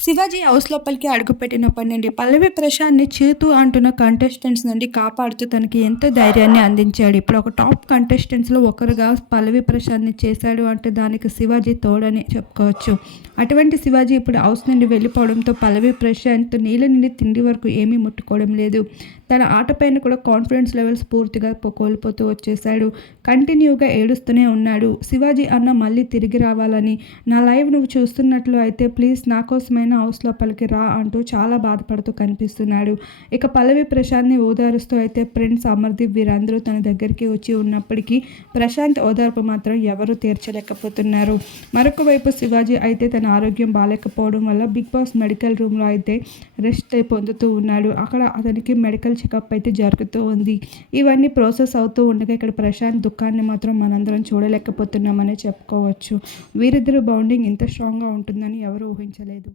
Shivaji house లోపలికి అడుగుపెట్టినప్పటి నుండి పల్లవి ప్రశాంత్‌ని చేతు అంటున్న కంటెస్టెంట్స్ నుండి కాపాడుతూ తనకి ఎంతో ధైర్యాన్ని అందించాడు. ఇప్పుడు ఒక టాప్ కంటెస్టెంట్స్‌లో ఒకరుగా పల్లవి ప్రశాంత్‌ని చేశాడు అంటే దానికి శివాజీ తోడని చెప్పుకోవచ్చు. అటువంటి శివాజీ ఇప్పుడు హౌస్ నుండి వెళ్ళిపోవడంతో పల్లవి ప్రశాంత్ నీళ్ళ నుండి తిండి వరకు ఏమీ ముట్టుకోవడం లేదు. తన ఆటపైన కూడా కాన్ఫిడెన్స్ లెవెల్స్ పూర్తిగా కోల్పోతూ వచ్చేశాడు. కంటిన్యూగా ఏడుస్తూనే ఉన్నాడు. శివాజీ అన్న మళ్ళీ తిరిగి రావాలని, నా లైవ్ నువ్వు చూస్తున్నట్లు అయితే ప్లీజ్ నా కోసమైనా హౌస్ లోపలికి రా అంటూ చాలా బాధపడుతూ కనిపిస్తున్నాడు. ఇక పల్లవి ప్రశాంత్‌ని ఓదారుస్తూ అయితే ఫ్రెండ్స్ అమర్దీప్ వీరందరూ తన దగ్గరికి వచ్చి ఉన్నప్పటికీ ప్రశాంత్ ఓదార్పు మాత్రం ఎవరూ తీర్చలేకపోతున్నారు. మరొక వైపు శివాజీ అయితే తన ఆరోగ్యం బాలేకపోవడం వల్ల బిగ్ బాస్ మెడికల్ రూమ్లో అయితే రెస్ట్ పొందుతూ ఉన్నాడు. అక్కడ అతనికి మెడికల్ చెకప్ అయితే జరుగుతూ ఉంది. ఇవన్నీ ప్రాసెస్ అవుతూ ఉండగా ఇక్కడ ప్రశాంత్ దుఃఖాన్ని మాత్రం మనందరం చూడలేకపోతున్నామనే చెప్పుకోవచ్చు. వీరిద్దరు బాండింగ్ ఇంత స్ట్రాంగ్గా ఉంటుందని ఎవరు ఊహించలేదు.